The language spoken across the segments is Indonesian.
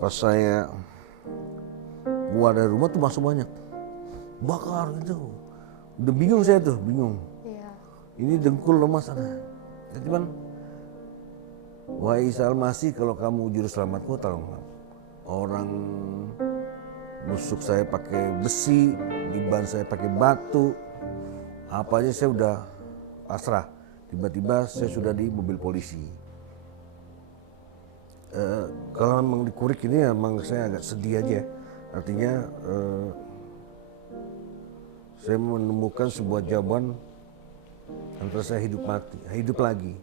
Pas saya keluar dari rumah tuh masuk banyak, bakar gitu. Udah bingung saya tuh, bingung. Iya. Ini dengkul lemas ada. Ya, cuman, wahai Isa Al-Masih, kalau kamu juru selamatku, tolong. Orang nusuk saya pakai besi, diban saya pakai batu, apa aja saya udah pasrah. Tiba-tiba saya sudah di mobil polisi. Kalau memang dikurik ini emang saya agak sedih aja. Artinya saya menemukan sebuah jawaban antara saya hidup mati, hidup lagi.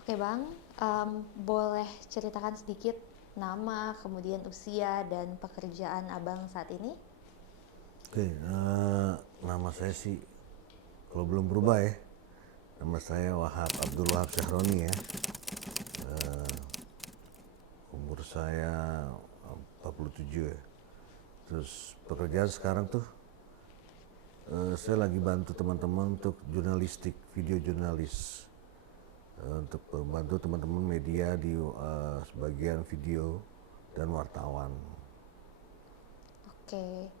Oke Bang, boleh ceritakan sedikit nama, kemudian usia, dan pekerjaan Abang saat ini? Oke, nama saya sih kalau belum berubah ya. Nama saya Wahab Abdul Wahab Syahroni ya. Umur saya 47 ya. Terus pekerjaan sekarang tuh saya lagi bantu teman-teman untuk jurnalistik, video jurnalis. Untuk membantu teman-teman media di sebagian video dan wartawan. Oke,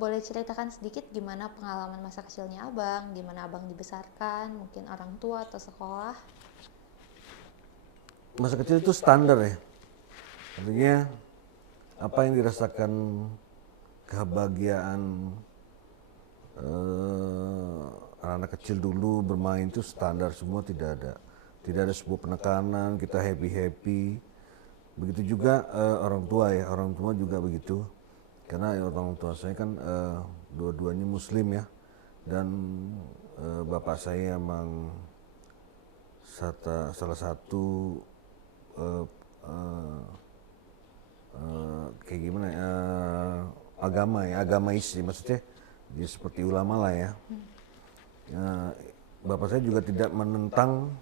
boleh ceritakan sedikit gimana pengalaman masa kecilnya Abang, gimana Abang dibesarkan, mungkin orang tua atau sekolah? Masa kecil itu standar ya. Artinya apa yang dirasakan kebahagiaan anak-anak kecil dulu bermain itu standar semua, tidak ada sebuah penekanan, kita happy. Begitu juga orang tua ya, orang tua juga begitu. Karena orang tua saya kan dua-duanya muslim ya. Dan bapak saya emang salah satu kayak gimana ya, agamais sih, maksudnya dia seperti ulama lah ya. Bapak saya juga tidak menentang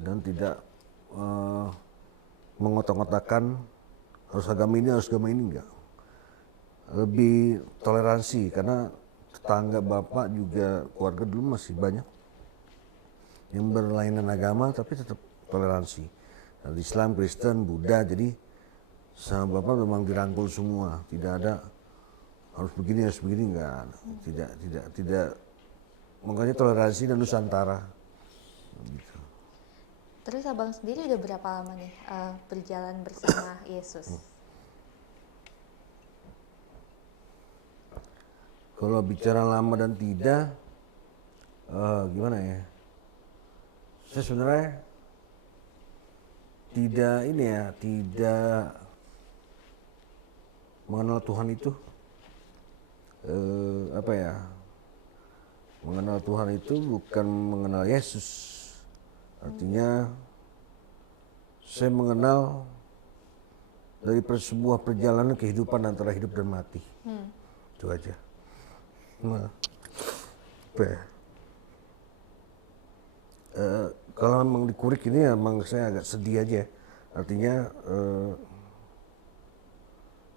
dan tidak mengotak-ngotakan harus agama ini enggak. Lebih toleransi karena tetangga bapak juga keluarga dulu masih banyak yang berlainan agama tapi tetap toleransi. Ada Islam, Kristen, Buddha, jadi sama bapak memang dirangkul semua, tidak ada harus begini enggak, tidak, makanya toleransi dan Nusantara. Gitu. Terus Abang sendiri udah berapa lama nih berjalan bersama Yesus? Kalau bicara lama dan tidak, gimana ya? Saya sebenarnya tidak mengenal Tuhan itu, mengenal Tuhan itu bukan mengenal Yesus. Artinya saya mengenal dari sebuah perjalanan kehidupan antara hidup dan mati. Itu aja. Kalau memang dikurik ini emang saya agak sedih aja. Artinya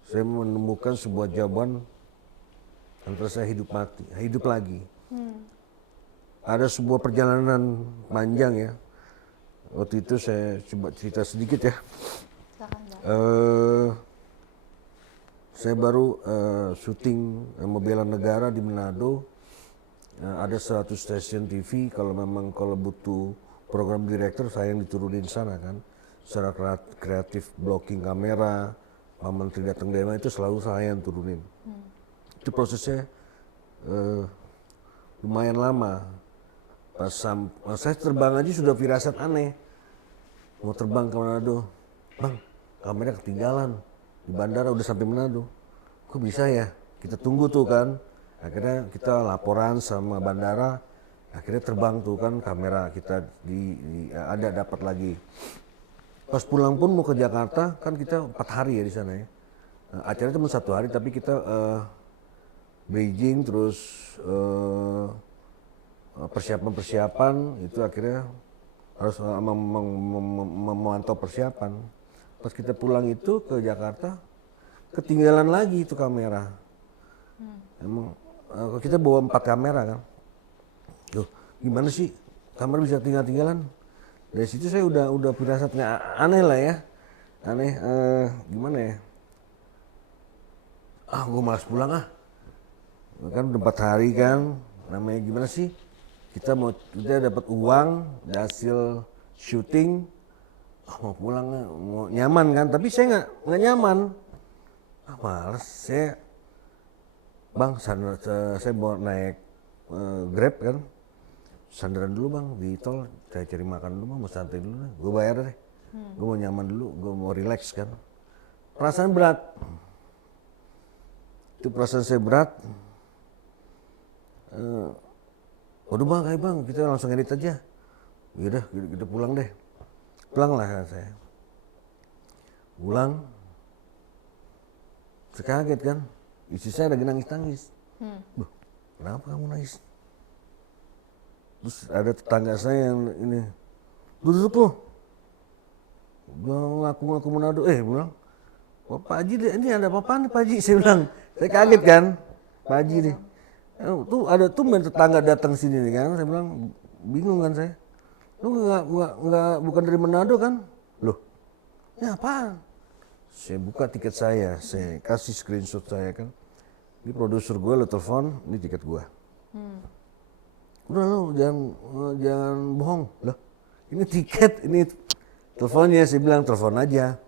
saya menemukan sebuah jawaban antara saya hidup mati, hidup lagi. Ada sebuah perjalanan panjang ya. Waktu itu saya coba cerita sedikit ya. Saya baru syuting membela negara di Manado. Ada 100 stasiun TV, kalau butuh program direktur saya yang diturunin sana kan. Secara kreatif, blocking kamera, Pak Menteri datang dewa itu selalu saya yang turunin. Itu prosesnya lumayan lama. Pas saya terbang aja sudah firasat aneh. Mau terbang ke Manado, bang, kamera ketinggalan di bandara, udah sampai Manado. Kok bisa ya? Kita tunggu tuh kan. Akhirnya kita laporan sama bandara. Akhirnya terbang tuh kan, kamera kita ada dapat lagi. Pas pulang pun mau ke Jakarta, kan kita 4 hari ya di sana ya. Acaranya cuma 1 hari, tapi kita Beijing terus persiapan itu akhirnya harus memantau persiapan. Pas kita pulang itu ke Jakarta, ketinggalan lagi itu kamera. Emang kita bawa 4 kamera kan. Loh, gimana sih? kamar bisa tinggal-tinggalan. Dari situ saya udah firasatnya aneh lah ya, aneh gimana ya? Gue malas pulang kan udah 4 hari kan, namanya gimana sih? Kita dapat uang dari hasil syuting, mau pulang mau nyaman kan? Tapi saya nggak nyaman. Males saya, bang, saya mau naik Grab kan, sandaran dulu bang di tol, saya cari makan dulu bang, mau santai dulu deh, gue bayar deh, gue mau nyaman dulu, gue mau relax kan. Perasaan berat, itu perasaan saya berat. Waduh bang, ayo bang, kita langsung edit aja. Yaudah, kita pulang deh. Pulang lah saya. Pulang. Saya kaget kan, istri saya lagi nangis-nangis. Loh, kenapa kamu nangis? Terus ada tetangga saya yang ini, duduk loh. Ngaku-ngaku Manado, bilang, Pak Haji, ini ada apa-apaan nih Pak Haji? Saya bilang, saya kaget kan, Pak Haji nih. Tuh ada main tetangga datang sini nih kan, saya bilang, bingung kan saya. Lu bukan dari Manado kan? Loh, ya apaan? Saya buka tiket saya kasih screenshot saya kan. Ini produser gue, lo telepon, ini tiket gue. Udah lo jangan bohong. Loh, ini tiket, ini teleponnya. Saya bilang telepon aja.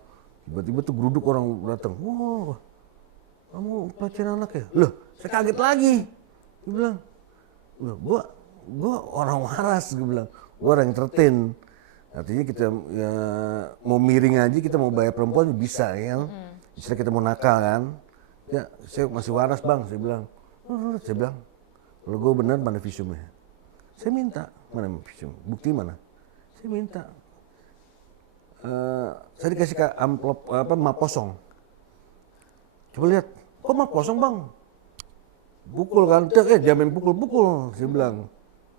Tiba-tiba tuh geruduk orang datang. Wah, kamu pelecehan anak ya? Loh, saya kaget lagi. Dia bilang, loh, gue orang waras, gue bilang, gue orang entertain. Artinya kita ya, mau miring aja, kita mau bayar perempuan bisa ya. Istilah kita mau nakal kan. Ya, saya masih waras bang, saya bilang. Saya bilang, kalau gue benar mana visumnya? Saya minta, mana visum? Bukti mana? Saya minta. Saya dikasih ke amplop map kosong. Coba lihat, kok map kosong bang? Pukul kan, jangan pukul. Saya bilang,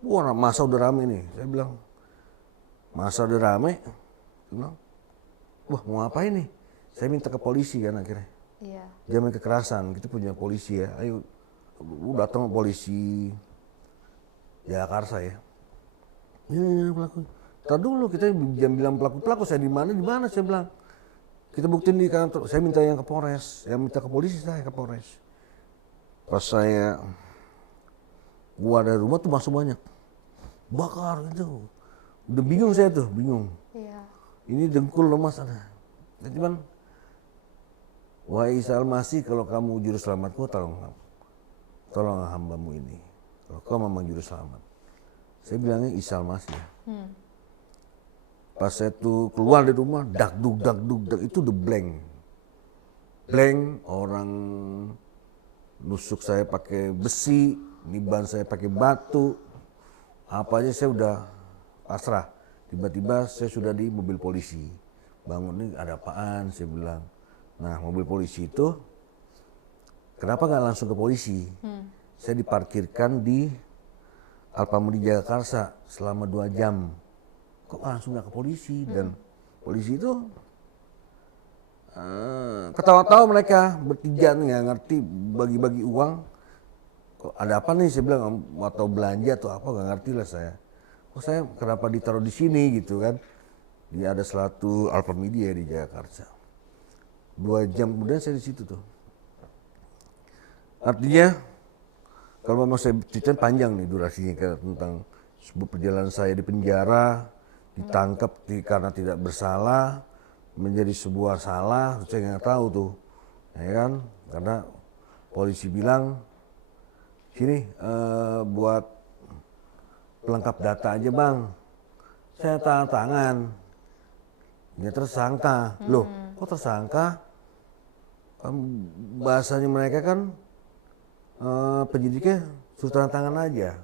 wah masa udah rame nih. Saya bilang, masa udah rame. Saya bilang, wah mau ngapain nih? Saya minta ke polisi kan akhirnya. Iya. Jangan kekerasan, kita punya polisi ya. Ayo, lu datang polisi Jakarta ya. Ya pelaku. Ntar dulu kita jangan bilang pelaku saya di mana saya bilang. Kita buktiin di kantor. Saya minta yang ke Polres, yang minta ke polisi saya ke Polres. Pas saya keluar dari rumah tuh masuk banyak, bakar gitu. Udah bingung saya tuh, bingung. Iya. Ini dengkul lemas ada. Dan cuman, wahai Isa Al-Masih, kalau kamu juru selamatku, tolong hambamu ini. Kalau kau memang juru selamat. Saya bilangnya Isa Al-Masih ya. Pas saya tuh keluar dari rumah, dak duk itu udah blank. Orang nusuk saya pakai besi, niban saya pakai batu, apa aja saya udah pasrah. Tiba-tiba saya sudah di mobil polisi. Bangun nih ada apaan? Saya bilang. Nah mobil polisi itu, kenapa nggak langsung ke polisi? Saya diparkirkan di Alfamidi Jagakarsa selama 2 jam. Kok langsung nggak ke polisi? Dan polisi itu ketawa-tawa mereka bertiga nggak ngerti bagi-bagi uang. Kok ada apa nih saya bilang, atau belanja atau apa nggak ngerti lah saya. Kok saya kenapa ditaruh di sini gitu kan? Dia ada suatu Alfamidi ya di Jakarta. 2 jam kemudian saya di situ tuh. Artinya kalau memang saya cerita panjang nih durasinya tentang sebuah perjalanan saya di penjara, ditangkap karena tidak bersalah, menjadi sebuah salah, saya nggak tahu tuh, ya kan? Karena polisi bilang, sini buat pelengkap data aja bang. Saya tanda tangan, dia tersangka. Loh, kok tersangka? Bahasanya mereka kan penyidiknya suruh tanda tangan aja.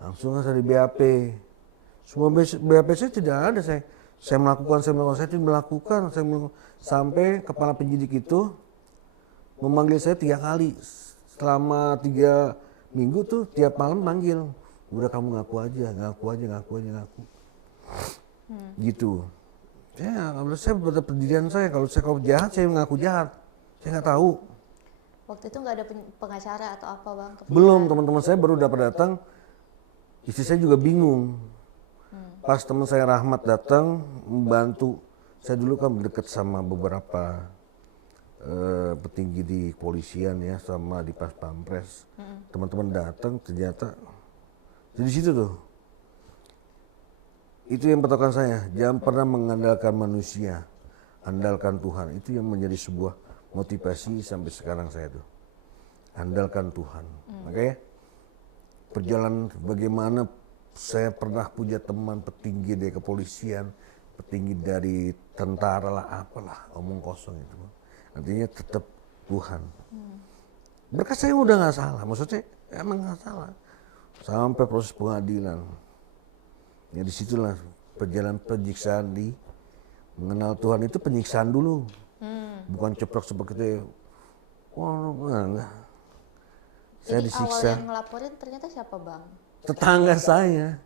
Langsung saya di BAP. Semua BAP saya tidak ada. Saya melakukan, saya tidak melakukan. Sampai kepala penyidik itu memanggil saya 3 kali. Selama 3 minggu tuh tiap malam manggil. Udah kamu ngaku aja. Gitu. Saya pada pendirian saya, kalau jahat, saya ngaku jahat. Saya nggak tahu. Waktu itu nggak ada pengacara atau apa bang? Belum, teman-teman saya baru dapat datang. Istri saya juga bingung. pas teman saya Rahmat datang membantu, saya dulu kan dekat sama beberapa petinggi di kepolisian ya, sama di Pas Pampres. Teman-teman datang ternyata jadi situ tuh. Itu yang patokan saya, jangan pernah mengandalkan manusia, andalkan Tuhan. Itu yang menjadi sebuah motivasi sampai sekarang saya tuh. Andalkan Tuhan. Makanya perjalanan bagaimana saya pernah punya teman petinggi dari kepolisian, petinggi dari tentara lah, apalah, omong kosong itu. Artinya tetap Tuhan. Berkat saya udah nggak salah, maksudnya emang nggak salah. Sampai proses pengadilan. Ya disitulah perjalanan penyiksaan di mengenal Tuhan itu penyiksaan dulu. Bukan ceplok seperti itu. Wah, enggak. Saya Jadi disiksa. awal yang ngelaporin ternyata siapa Bang? Tetangga saya.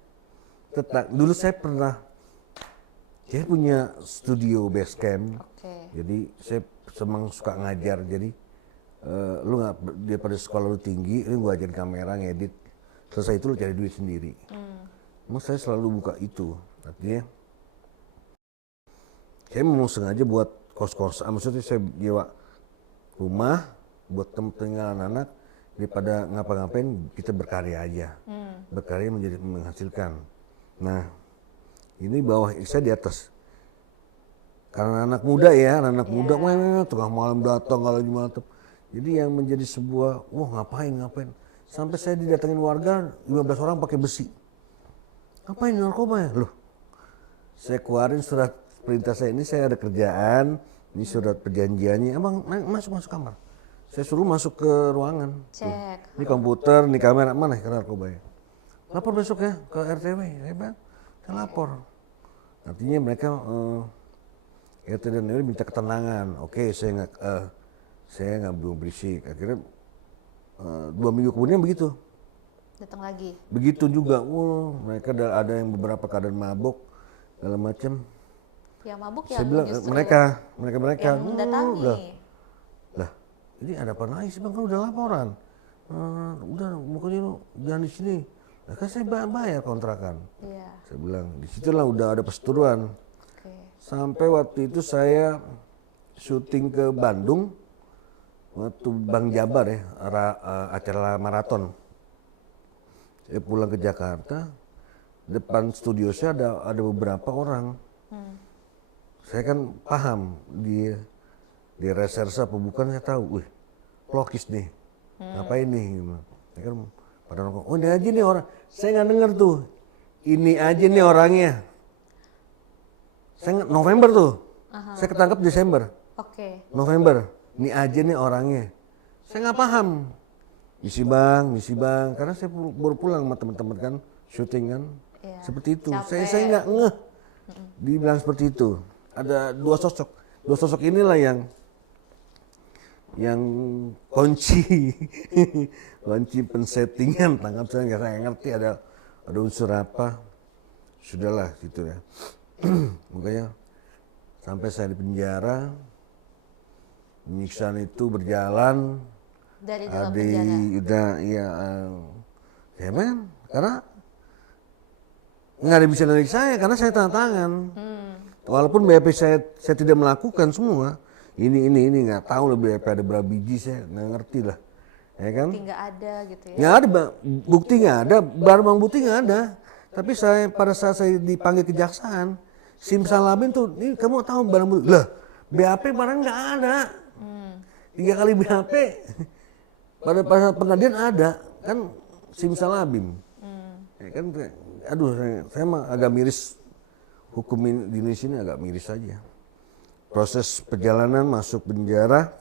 Dulu saya punya studio base camp. Oke. Jadi saya semang suka ngajar. Jadi lu nggak daripada sekolah lu tinggi, lu gua ajarin kamera ngedit. Selesai itu lu cari duit sendiri. Emang saya selalu buka itu. Artinya saya memang sengaja buat kos-kosan. Maksudnya saya nyewa rumah buat tinggal anak-anak, daripada ngapa-ngapain kita berkarya aja. Berkarya menjadi menghasilkan. Nah, ini bawah, saya di atas. Karena anak muda ya, anak muda tengah malam datang kalau Jumat. Jadi yang menjadi sebuah, wah ngapain. Sampai saya didatengin warga 15 orang pakai besi. Ngapain narkoba ya? Loh, saya keluarin surat perintah saya, ini saya ada kerjaan, ini surat perjanjiannya, abang masuk kamar. Saya suruh masuk ke ruangan. Cek. Ini komputer, ini kamera, mana ya narkoba ya? Lapor besok ya ke RTW, saya lapor. Artinya mereka RT dan RW minta ketenangan. Oke, saya nggak belum berisik. Akhirnya 2 minggu kemudian begitu. Datang lagi. Begitu juga, mereka ada yang beberapa keadaan mabuk, segala macam. Yang mabuk Saya yang bilang justru mereka yang mendatangi. lah, ini ada apa lagi sih bang? Kan udah laporan. Udah, pokoknya lu jangan di sini. Nah, kan saya bayar kontrakan. Iya. Saya bilang, disitulah udah ada perseteruan. Oke. Sampai waktu itu saya syuting ke Bandung, waktu Bang Jabar ya, acara maraton. Saya pulang ke Jakarta, depan studio saya ada beberapa orang. Saya kan paham di reserse apa bukan, saya tahu, wih, pelokis nih, ngapain nih? Saya kan pada nongkrong, oh ini aja nih orang, saya nggak denger tuh, ini aja nih orangnya. Saya November tuh, saya ketangkep Desember. Oke. November, ini aja nih orangnya. Saya nggak paham. Misi bang, karena saya baru pulang sama teman-teman kan, syuting kan, Iya. seperti itu. Capek. Saya nggak ngeh, dibilang seperti itu. Ada dua sosok inilah yang kunci, kunci pensettingan tangkap saya nggak ngerti ada unsur apa. Sudahlah gitu ya. Makanya sampai saya di penjara, penyiksaan itu berjalan. Dari dalam penjara. Udah ya, ya men, karena nggak ada yang bisa narik saya karena saya tanda tangan. Walaupun BAP saya tidak melakukan semua, ini nggak tahu lah BAP ada berapa biji, saya nggak ngerti lah, ya kan? Bukti nggak ada gitu ya. Nggak ada, bukti nggak ada, barang bukti nggak ada. Tapi saya pada saat saya dipanggil kejaksaan, simsalabim tuh, ini kamu tahu barang bukti? Lah, BAP barang nggak ada. 3 kali BAP. Pada pengadilan ada, kan simsalabim. Ya kan, aduh saya mah agak miris, hukum di Indonesia ini agak miris saja. Proses perjalanan masuk penjara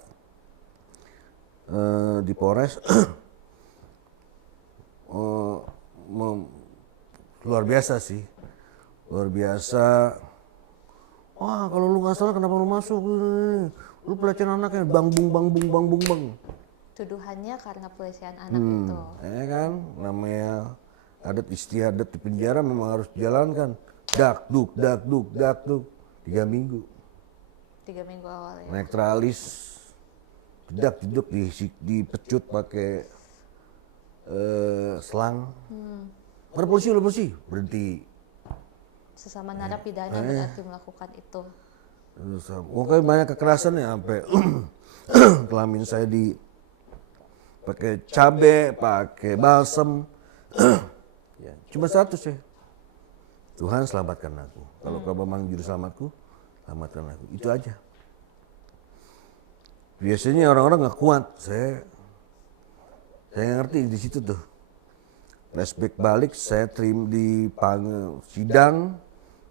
di Polres luar biasa sih, luar biasa. Wah kalau lu nggak salah kenapa lu masuk? Lu pelecehan anaknya, bang bung. Tuduhannya karena pelecehan anak itu. Ya kan, namanya adat istiadat di penjara memang harus dijalankan. Dak duk 3 minggu. 3 minggu awal ya. Naik teralis, jeduk dipecut pakai selang. Ada polisi berhenti. Sesama narapidana berarti melakukan itu. Terus, pokoknya banyak kekerasan ya, sampai kelamin saya di pakai cabe, pakai balsem. Ya, cuma satu sih, Tuhan selamatkan aku. Kalau kau memang juru selamatku, selamatkan aku. Itu aja. Biasanya orang-orang nggak kuat. Saya nggak ngerti di situ tuh. Flashback balik, saya terima di sidang,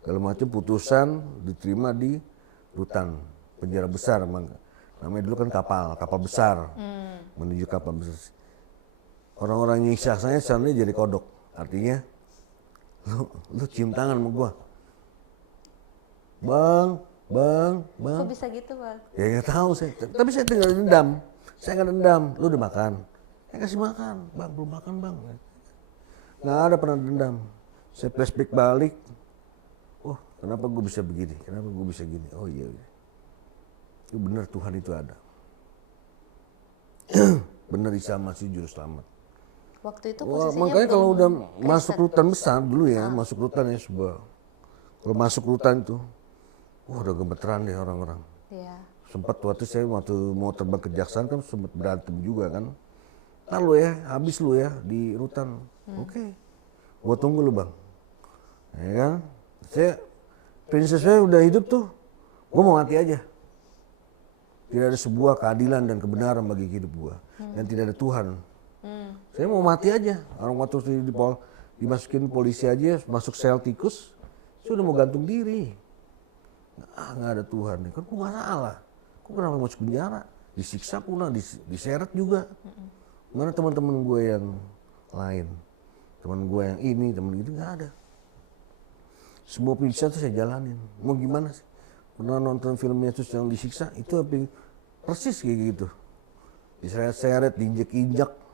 segala macam putusan diterima di rutan penjara besar. Namanya dulu kan kapal besar, menuju kapal besar. Orang-orang nyiksa saya sebenarnya jadi kodok. Artinya, lu cium tangan sama gua. Bang. Kok bisa gitu, Bang? Ya nggak tahu saya. Tapi saya tinggal dendam. Saya nggak dendam. Lu udah makan? Saya kasih makan. Bang, belum makan bang. Nggak ada pernah dendam. Saya flashback balik. Oh, kenapa gue bisa begini? Kenapa gue bisa gini? Oh iya. Itu benar, Tuhan itu ada. Benar, Isa masih juru selamat. Waktu itu Wah, posisinya makanya kalau belum udah Kristen. masuk rutan besar dulu ya, masuk rutan ya sebuah. Kalau masuk rutan itu, wah udah gemeteran deh orang-orang. Iya. Sempat waktu mau terbang ke Jaksaan kan sempat berantem juga kan. Nah lu ya, habis lu ya di rutan. Oke. Gua tunggu lu bang. Ya kan? Prinsip saya udah hidup tuh. Gua mau mati aja. Tidak ada sebuah keadilan dan kebenaran bagi hidup gua. Dan tidak ada Tuhan. Saya mau mati aja. Orang waktu dimasukin polisi aja, masuk sel tikus, saya udah mau gantung diri. Nggak ada Tuhan nih, kan gue nggak salah. Kok kenapa masuk penjara? Disiksa pula, diseret juga. Mana teman-teman gue yang lain? Teman gue yang ini, teman itu nggak ada. Semua penyiksaan tuh saya jalanin. Mau gimana sih? Pernah nonton filmnya terus yang disiksa, itu persis kayak gitu. Diseret-seret, diinjek-injek.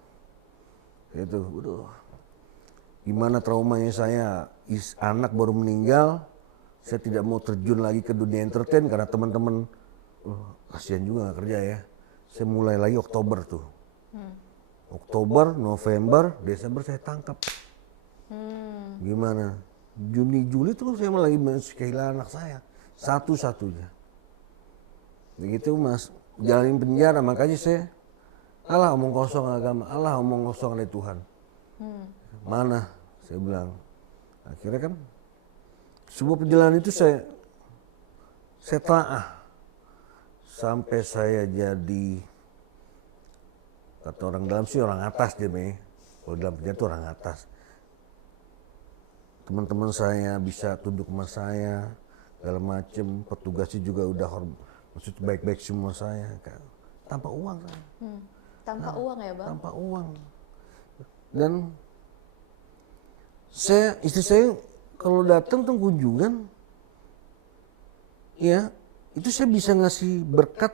Itu, udah. Gimana traumanya saya, anak baru meninggal, saya tidak mau terjun lagi ke dunia entertain karena teman-teman, kasihan juga nggak kerja ya. Saya mulai lagi Oktober tuh. Oktober, November, Desember saya tangkap. Gimana? Juni, Juli tuh saya lagi kehilangan anak saya. Satu-satunya. Begitu mas, jalanin penjara, makanya saya, alah omong kosong agama, alah omong kosong dari Tuhan. Mana? Saya bilang. Akhirnya kan sebuah perjalanan itu saya telaah sampai saya jadi, kata orang dalam sih orang atas dia nih. Kalau dalam penjara itu orang atas. Teman-teman saya bisa tunduk sama saya, segala macem. Petugasnya juga udah maksud baik-baik semua saya, tanpa uang saya. Tanpa uang ya bang? Tanpa uang. Dan istri saya kalau datang tuh kunjungan, ya itu saya bisa ngasih berkat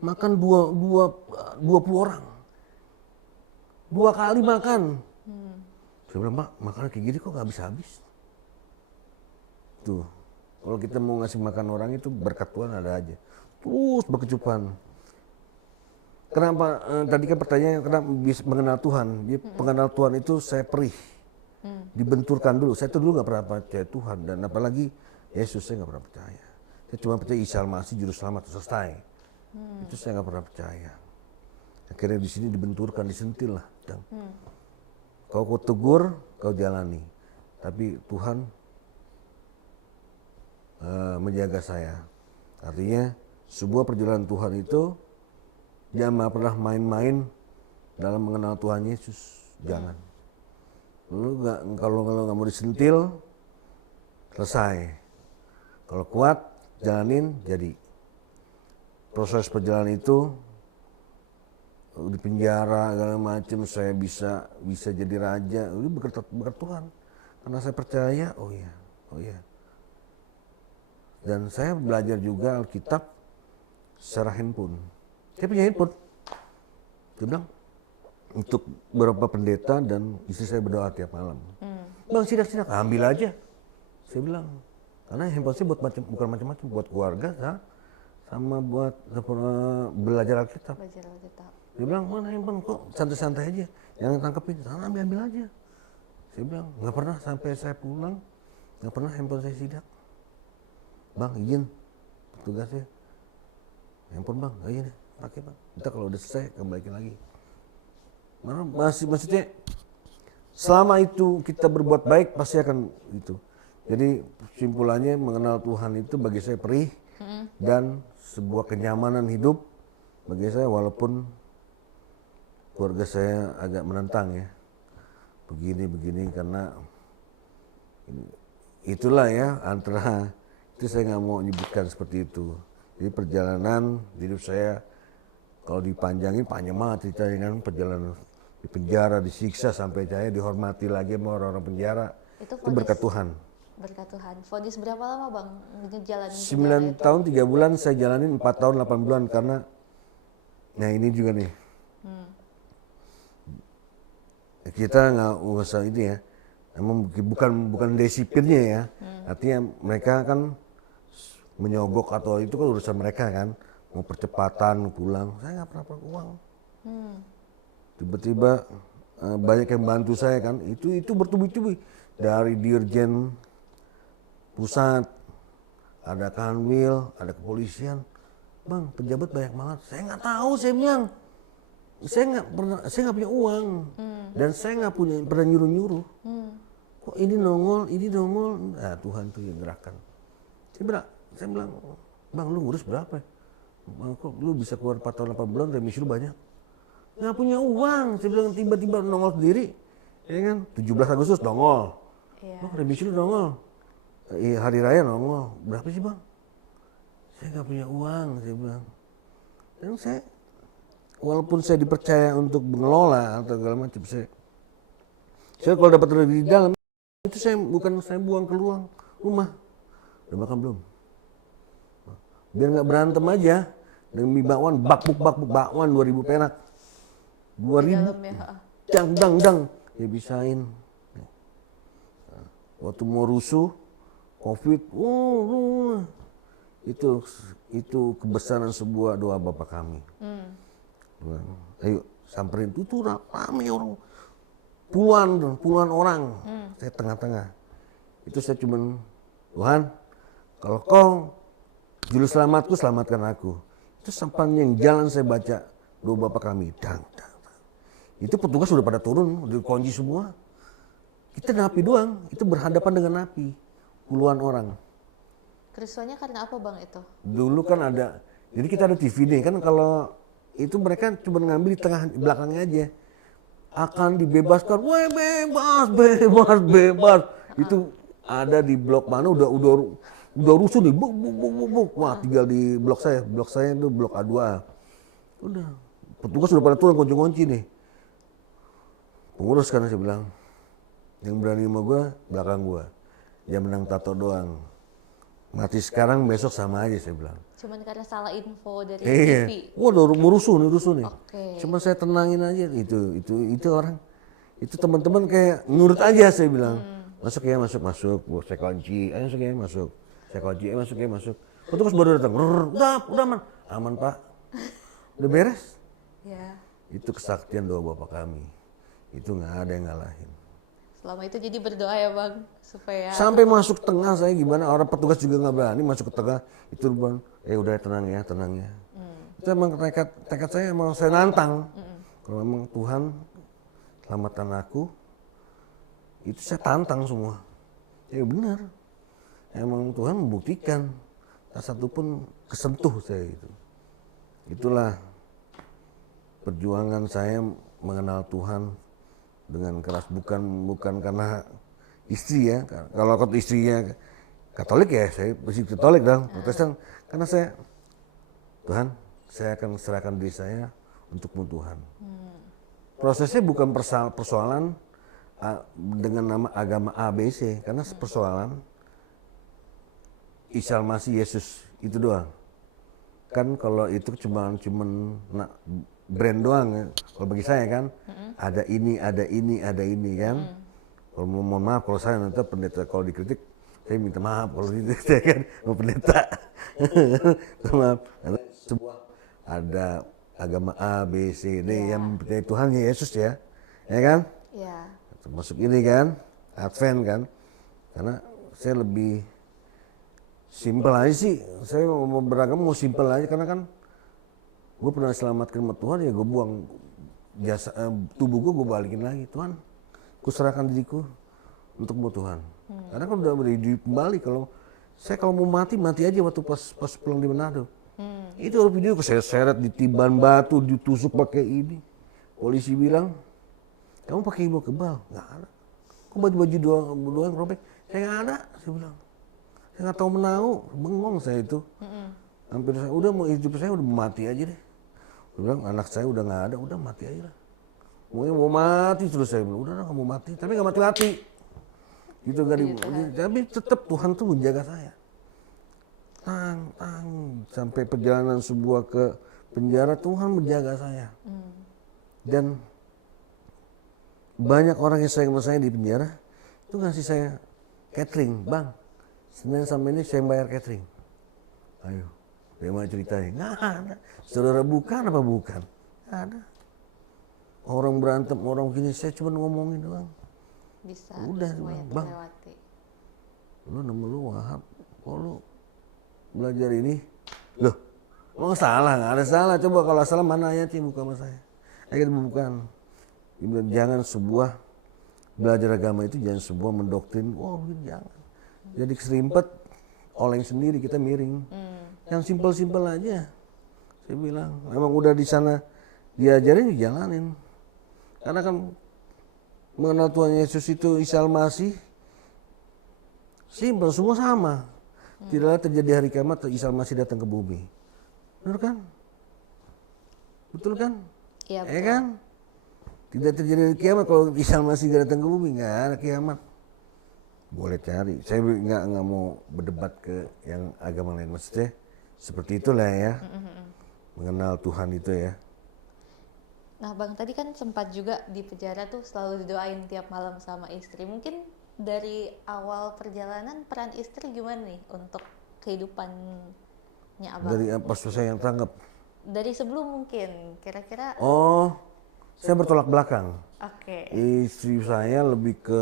makan 20 orang. 2 kali makan. Saya bilang, Mbak, makan kayak gini kok gak habis-habis. Tuh, kalau kita mau ngasih makan orang itu berkat Tuhan ada aja. Terus berkecupan. Kenapa, tadi kan pertanyaannya kenapa bisa mengenal Tuhan. Mengenal Tuhan itu saya perih. Dibenturkan dulu. Saya tuh dulu gak pernah percaya Tuhan. Dan apalagi Yesus saya gak pernah percaya. Saya cuma percaya Isa Al-Masih juru selamat, selesai. Itu saya gak pernah percaya. Akhirnya di sini dibenturkan, disentil lah. Kau tegur, kau jalani. Tapi Tuhan menjaga saya. Artinya sebuah perjalanan Tuhan itu jangan pernah main-main dalam mengenal Tuhan Yesus. Jangan. Kalau nggak mau disentil, selesai. Kalau kuat, jalanin, jadi. Proses perjalanan itu di penjara segala macam saya bisa jadi raja, itu berkat Tuhan. Karena saya percaya, oh iya. Dan saya belajar juga Alkitab secara handphone. Saya punya handphone. Dia bilang untuk beberapa pendeta dan istri saya berdoa tiap malam. Bang sidak ambil aja. Saya bilang karena handphone saya bukan macam-macam, buat keluarga sama buat belajar Alkitab. Dia bilang, mana handphone kok santai-santai aja, jangan tangkepin, sana ambil aja. Saya bilang, nggak pernah sampai saya pulang, nggak pernah handphone saya sidak. Bang izin petugasnya, handphone bang, ayo nih pakai bang. Kita kalau udah selesai kembalikan lagi. Mana maksudnya selama itu kita berbuat baik pasti akan itu. Jadi simpulannya mengenal Tuhan itu bagi saya perih dan sebuah kenyamanan hidup bagi saya, walaupun keluarga saya agak menentang ya. Begini karena itulah ya, antara itu saya nggak mau menyebutkan seperti itu. Jadi perjalanan hidup saya kalau dipanjangin panjang banget ceritanya kan, perjalanan di penjara, disiksa sampai saya dihormati lagi sama orang-orang penjara. Itu berkat Tuhan. Berkat Tuhan. Vonis berapa lama bang ngejalanin 9 tahun 3 bulan saya jalanin, 4 tahun 8 bulan karena nah ini juga nih. Kita nggak usah ini ya. Emang bukan disiplinnya ya. Artinya mereka kan menyogok atau itu kan urusan mereka kan. Mau percepatan pulang, saya nggak pernah uang. Tiba-tiba banyak yang bantu saya kan. Itu bertubi-tubi dari dirjen pusat, ada kanwil, ada kepolisian. Bang, pejabat banyak banget. Saya nggak tahu, saya bilang. Saya nggak punya uang. Dan saya nggak pernah nyuruh-nyuruh. Kok ini nongol. Nah, Tuhan tuh yang gerakkan. Saya bilang, bang lu ngurus berapa? Bang, kok lu bisa keluar 4 tahun 8 bulan, remisi lu banyak. Nggak punya uang. Saya bilang tiba-tiba nongol sendiri. Ya kan, 17 Agustus nongol. Bang, remisi lu nongol. Hari raya nongol, berapa sih bang? Saya nggak punya uang, saya bilang. Dan saya, walaupun saya dipercaya untuk mengelola atau segala macam, saya kalau dapat rezeki di dalam itu saya buang ke rumah. Udah makan belum? Biar nggak berantem aja. Demi bakwan, bakwan 2.000 perak. 2.000, dang, ya bisain. Waktu mau rusuh, COVID, itu kebesaran sebuah doa Bapa kami. Ayo samperin tuh rame orang, puluhan orang. Saya tengah-tengah. Itu saya cuman, Tuhan, kalau kau juru selamatku, selamatkan aku. Itu sepanjang jalan saya baca doa Bapa kami. Dang. Itu petugas sudah pada turun, udah kunci semua. Kita napi doang, itu berhadapan dengan napi. Puluhan orang. Kerusuhannya karena apa bang itu? Dulu kan ada, jadi kita ada TV nih kan, kalau itu mereka cuma ngambil di tengah belakangnya aja. Akan dibebaskan, wah bebas. Itu ada di blok mana udah rusuh nih, buk. Wah tinggal di blok saya itu blok A2. Udah, petugas sudah pada turun kunci nih. Pengurus kan saya bilang, yang berani sama gue belakang gue. Dia menang tato doang. Mati sekarang besok sama aja saya bilang. Cuman karena salah info dari TV. Wah, mau rusuh nih. Okay. Cuma saya tenangin aja itu orang. Itu teman-teman kayak nurut aja saya bilang. Masuk. Saya kunci. Ayo masuk. Saya kunci. Masuk. Petugas baru datang. Udah aman Pak. Udah beres. Ya. Itu kesaktian doa Bapak kami. Itu nggak ada yang ngalahin. Selama itu jadi berdoa ya bang, supaya sampai masuk tengah saya gimana, orang petugas juga nggak berani masuk ke tengah. Itu bang, udah tenang ya. Itu emang tekad saya, emang saya nantang. Kalau emang Tuhan selamatkan aku, itu saya tantang semua. Ya benar, emang Tuhan membuktikan, tak satu pun kesentuh saya itu. Itulah perjuangan saya mengenal Tuhan dengan keras, bukan karena istri ya. Kalau istrinya Katolik ya saya masih Katolik dong. Protestan karena Tuhan, saya akan serahkan diri saya untukmu Tuhan. Prosesnya bukan persoalan dengan nama agama A, B, C, karena persoalan Isa Al-Masih Yesus itu doang. Kan kalau itu cuman brand doang ya. Kalau bagi saya kan ada ini kan. Kalau mohon maaf kalau saya nanti pendeta, kalau dikritik saya minta maaf kalau itu saya kan mau pendeta. Maaf. Ada agama A, B, C, D yang percaya Tuhan Yesus ya kan? Iya. Termasuk ini kan, Advent kan. Karena saya lebih simpel aja sih. Saya mau beragama mau simpel aja karena kan gue pernah selamatkan sama Tuhan, ya gue buang tubuh gue balikin lagi. Tuhan, gue serahkan diriku untukmu Tuhan. Karena kan udah hidup kembali. Kalau mau mati aja waktu pas pulang di Manado. Itu ada video saya seret ditiban batu, ditusuk pakai ini. Polisi bilang, kamu pakai ilmu kebal? Nggak ada. Kok baju-baju doang robek? Saya nggak ada, saya bilang. Saya nggak tahu menau, bengong saya itu. Hampir saya udah mau hidup, saya udah mati aja deh. Saya bilang anak saya udah nggak ada, udah mati aja lah. Mau mati terus saya bilang, udah kamu mati, tapi nggak mati. Gitu nggak tapi tetap Tuhan tuh menjaga saya. Sampai perjalanan sebuah ke penjara, Tuhan menjaga saya. Dan banyak orang yang sayang sama saya di penjara itu ngasih saya catering, bang. Senin sampai ini saya bayar catering. Ayo, bagaimana ceritanya? Nggak ada. Saudara bukan apa bukan? Nggak ada. Orang berantem, orang gini, saya cuma ngomongin doang. Bisa udah, semuanya bang. terlewati. Lu nama lu Wahab, kok lu belajar ini? Loh, lo salah, nggak ada salah. Coba kalau salah mana ayatnya, buka sama saya. Ayat bukan. Jangan sebuah belajar agama itu jangan sebuah mendoktrin. Jangan. Jadi keserimpet, oleng sendiri kita miring. Yang simpel-simpel aja. Saya bilang, memang udah di sana diajarin, dijalanin. Karena kan mengenal Tuhan Yesus itu Isa Al-Masih, simpel, semua sama. Tidaklah terjadi hari kiamat Isa Al-Masih datang ke bumi. Benar kan? Betul kan? Iya, betul. Kan? Tidak terjadi hari kiamat kalau Isa Al-Masih datang ke bumi, nggak ada kiamat. Boleh cari. Saya nggak mau berdebat ke yang agama lain, maksudnya seperti itulah ya. Mengenal Tuhan itu ya. Nah bang, tadi kan sempat juga di penjara tuh selalu didoain tiap malam sama istri. Mungkin dari awal perjalanan peran istri gimana nih untuk kehidupannya abang? Dari apa saya yang tangkap? Dari sebelum mungkin, kira-kira? Oh, saya bertolak belakang. Oke. Istri saya lebih ke,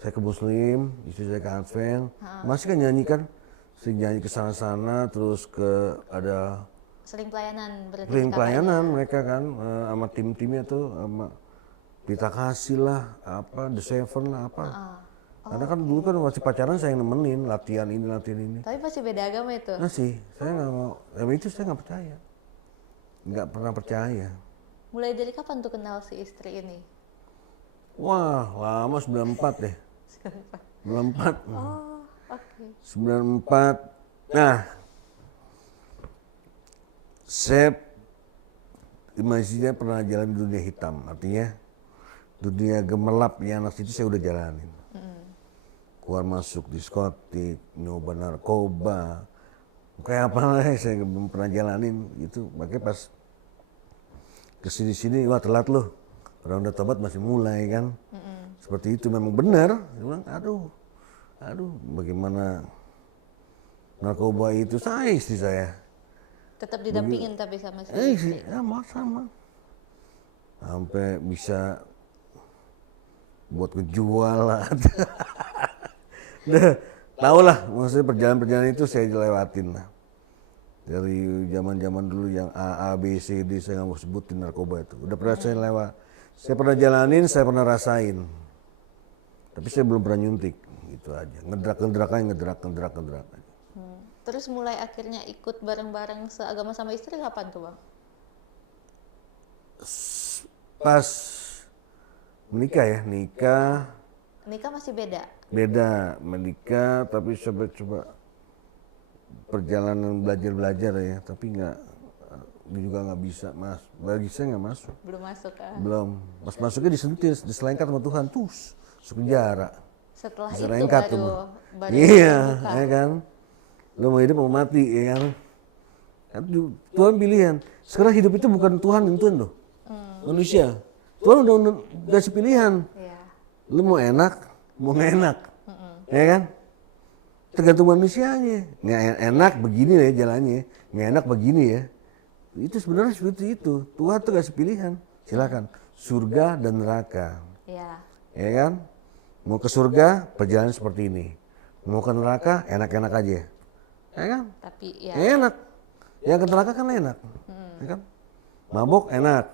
saya ke Muslim, istri saya ke Advent. Masih kan nyanyi kan? Sering nyanyi ke sana-sana, terus ke ada Sering pelayanan berarti sering kakaknya? pelayanan mereka kan sama tim-timnya tuh, sama Pita Kasih lah, apa The Seven lah apa. Karena kan dulu kan masih pacaran saya yang nemenin latihan ini. Tapi masih beda agama itu? Masih, saya nggak mau. Itu saya nggak percaya, nggak pernah percaya. Mulai dari kapan tuh kenal si istri ini? Wah, lama 94 deh. 94. Oh, oke. 94. Nah, saya imajinasinya pernah jalan di dunia hitam, artinya dunia gemerlap yang anak itu saya udah jalanin. Keluar masuk diskotik, nyoba narkoba, kayak apa lah saya belum pernah jalanin gitu. Makanya pas kesini-sini, wah telat loh, orang udah tobat masih mulai kan. Seperti itu memang benar. Saya bilang, aduh, bagaimana narkoba itu saya istri saya. Tetap didampingin tapi sama si istri? Sama. Sampai bisa buat ngejual lah. Tahu lah, maksudnya perjalanan itu saya lewatin lah. Dari zaman dulu yang A, B, C, D, saya nggak mau sebutin narkoba itu. Udah pernah saya lewat. Saya pernah jalanin, saya pernah rasain. Tapi saya belum pernah nyuntik, gitu aja. Ngedrak aja. Terus mulai akhirnya ikut bareng-bareng seagama sama istri kapan tuh bang? Pas menikah ya, nikah. Nikah masih beda? Beda, menikah tapi coba perjalanan belajar ya, tapi ini juga nggak bisa mas, bagi saya nggak masuk. Belum masuk kan? Belum, pas masuknya disentil, diselengkat sama Tuhan, terus masuk penjara. Setelah Diselengkat itu baru iya, buka. ya kan, lo mau hidup mau mati, ya kan. Tuhan pilihan. Sekarang hidup itu bukan Tuhan nentuin loh, manusia. Tuhan udah kasih pilihan. Iya. Lu mau enak, mau nggak enak, ya kan? Tergantung manusianya. Nggak enak begini ya jalannya, nggak enak begini ya. Itu sebenarnya seperti itu. Tuhan tuh kasih pilihan. Silakan, surga dan neraka. Iya. Ya kan? Mau ke surga, perjalanan seperti ini. Mau ke neraka enak-enak aja, ya kan? Tapi ya, Enak. Yang ke neraka kan enak, ya kan? Mabok enak,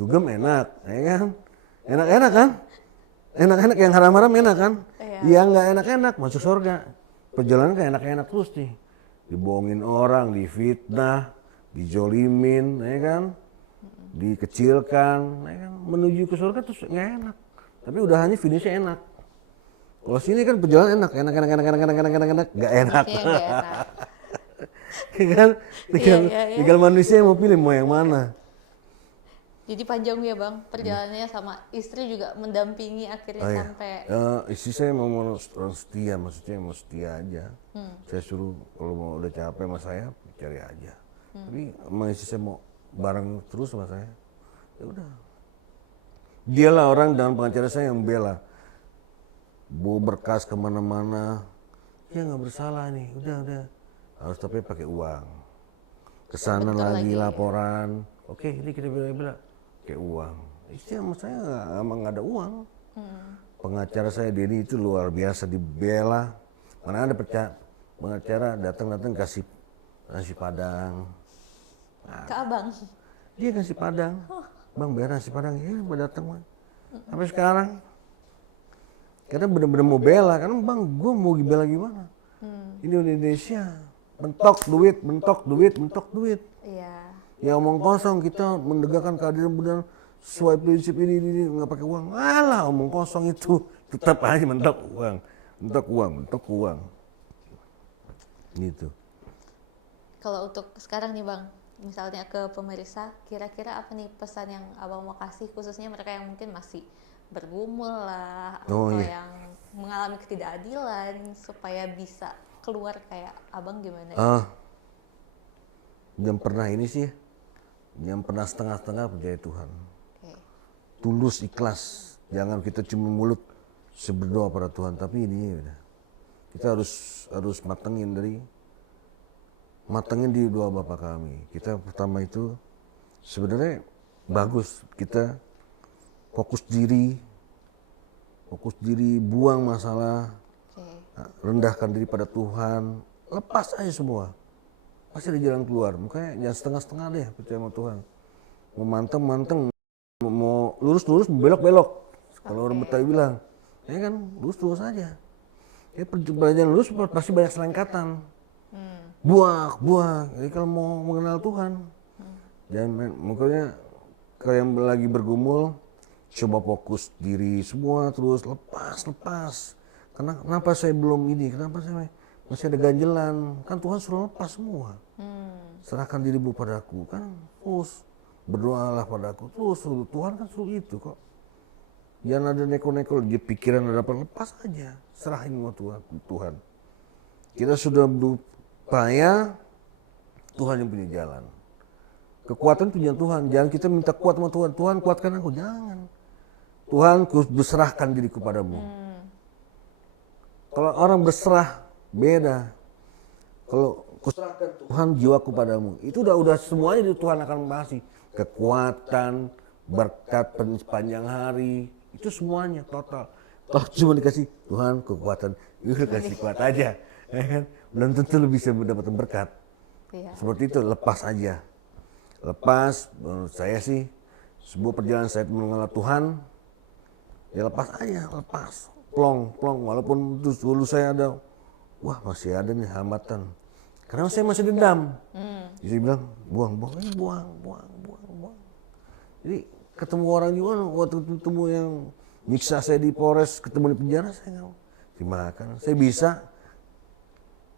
dugem enak, ya kan? Enak-enak kan? Enak-enak yang haram-haram enak kan? Iya. Yang nggak enak-enak masuk surga. Perjalanan kayak enak-enak terus nih. Dibohongin orang, difitnah, dijolimin, ya kan? Dikecilkan, ya kan? Menuju ke surga terus nggak enak. Tapi udah hanya finishnya enak. Kalau sini kan perjalanan enak, nggak enak. maksudnya nggak enak. Ya kan? Tinggal, Iya. tinggal manusia yang mau pilih mau yang mana. Jadi panjang ya bang, perjalanannya sama istri juga mendampingi akhirnya Oh iya. sampai. Istri saya mau orang setia, maksudnya mau setia aja. Saya suruh kalau mau udah capek sama saya cari aja. Tapi sama istri saya mau bareng terus sama saya. Ya udah. Dialah orang dengan pengacara saya yang membela. Bawa berkas kemana-mana. Dia nggak bersalah nih, udah. Harus tapi pakai uang. Kesana Betul lagi lagi, ya. laporan. Oke, ini kita bela-bela pakai uang. Istri sama saya emang nggak ada uang. Pengacara saya Denny itu luar biasa dibela. Mana ada pengacara datang kasih nasi padang. Ke abang. Dia kasih padang. Bang biar nasi padang ya datang bang. Sampai sekarang. Karena bener-bener mau bela, kan bang gue mau bela gimana? Ini Indonesia, mentok duit. Iya. Ya omong kosong kita menegakkan keadilan benar sesuai prinsip ini nggak pakai uang. Alah omong kosong itu tetap aja mentok uang. Gitu. Kalau untuk sekarang nih bang, misalnya ke pemirsa, kira-kira apa nih pesan yang abang mau kasih khususnya mereka yang mungkin masih bergumul lah Oh, atau iya. yang mengalami ketidakadilan supaya bisa keluar kayak abang gimana? Jangan pernah ini sih, jangan pernah setengah-setengah percaya Tuhan. Oke. Tulus ikhlas, jangan kita cuma mulut berdoa pada Tuhan, tapi ini udah. Kita harus matengin di doa Bapa kami. Kita pertama itu sebenarnya bagus kita fokus diri, buang masalah, Oke. rendahkan diri pada Tuhan, lepas aja semua. Pasti ada jalan keluar. Makanya jangan setengah-setengah deh percaya sama Tuhan. Mau manteng, mau lurus, belok-belok. Kalau orang Betawi bilang, ya kan lurus aja. Ya perjalanan lurus pasti banyak selengkatan. Buang. Jadi kalau mau mengenal Tuhan, jangan makanya kalau yang lagi bergumul, coba fokus diri semua terus lepas. Kenapa saya belum ini? Kenapa saya masih ada ganjelan? Kan Tuhan suruh lepas semua. Serahkan dirimu padaku kan terus berdoalah padaku terus Tuhan kan suruh itu kok. Jangan ada neko-neko di pikiran ada apa lepas aja. Serahin sama Tuhan. Kita sudah berupaya, Tuhan yang punya jalan. Kekuatan punya Tuhan. Jangan kita minta kuat sama Tuhan. Tuhan kuatkan aku. Jangan. Tuhan berserahkan diriku padamu. Kalau orang berserah beda. Kalau kuserahkan Tuhan jiwaku padamu. Itu udah semuanya Tuhan akan kasih. Kekuatan, berkat sepanjang hari. Itu semuanya total. Kalau cuma dikasih Tuhan kekuatan. Udah kasih kuat aja. Ya kan? Belum tentu lu bisa mendapatkan berkat. Iya. Seperti itu lepas aja. Lepas, menurut saya sih, sebuah perjalanan saya mengenal Tuhan, ya lepas aja, plong, walaupun dulu saya ada, wah masih ada nih hambatan, karena saya masih dendam. Jadi bilang, buang. Jadi ketemu orang juga, waktu ketemu yang nyiksa saya di Polres, ketemu di penjara, saya nggak mau dimakan. Saya bisa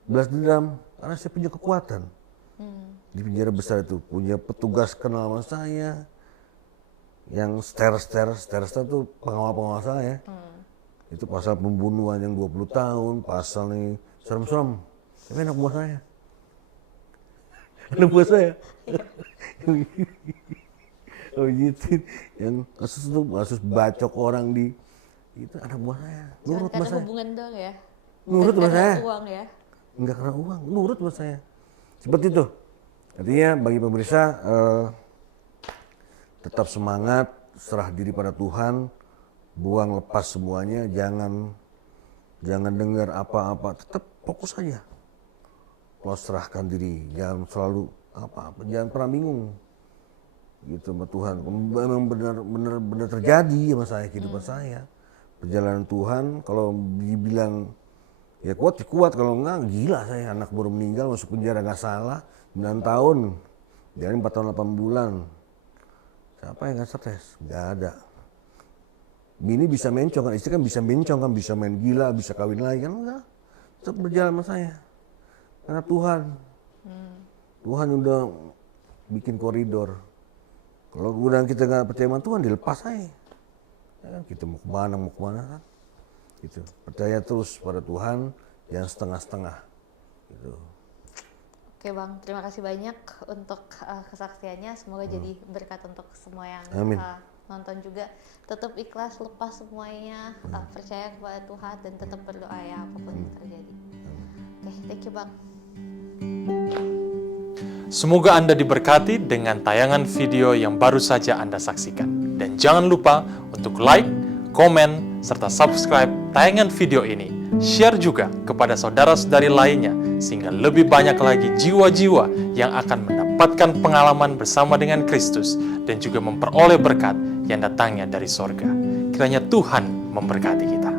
belas dendam, karena saya punya kekuatan. Di penjara besar itu punya petugas kenal sama saya yang ster itu pengawal saya. Itu pasal pembunuhan yang 20 tahun, pasal nih serem-serem. Tapi anak buah saya. Oh gitu, yang kasus bacok orang itu anak buah saya. Nurut Karena sama saya. hubungan dong ya. Nurut sama saya. Uang ya. Enggak karena uang, nurut sama saya. Seperti itu. Artinya bagi pemirsa tetap semangat, serah diri pada Tuhan, buang lepas semuanya, jangan Jangan dengar apa-apa, tetap fokus aja. Kalau serahkan diri, jangan selalu apa-apa, jangan pernah bingung. Gitu sama Tuhan. Memang benar terjadi sama saya, kehidupan saya. Perjalanan Tuhan, kalau dibilang ya kuat, kalau enggak gila saya. Anak baru meninggal, masuk penjara nggak salah, 9 tahun. Jadi 4 tahun 8 bulan. Siapa yang nggak stres? Nggak ada. Bini bisa mencong kan, istri kan bisa mencong kan, bisa main gila, bisa kawin lagi kan, enggak. Tetap berjalan sama saya. Karena Tuhan udah bikin koridor. Kalau udah kita nggak percaya sama Tuhan, dilepas aja. Ya kan, kita mau kemana kan. Gitu. Percaya terus pada Tuhan, yang setengah-setengah. Gitu. Oke Bang, terima kasih banyak untuk kesaksiannya. Semoga jadi berkat untuk semua yang Amin. nonton juga. Tetap ikhlas, lepas semuanya, percaya kepada Tuhan dan tetap berdoa ya apapun yang terjadi. Oke, thank you Bang. Semoga Anda diberkati dengan tayangan video yang baru saja Anda saksikan. Dan jangan lupa untuk like, komen, serta subscribe tayangan video ini. Share juga kepada saudara-saudari lainnya, sehingga lebih banyak lagi jiwa-jiwa yang akan mendapatkan pengalaman bersama dengan Kristus dan juga memperoleh berkat yang datangnya dari sorga. Kiranya Tuhan memberkati kita.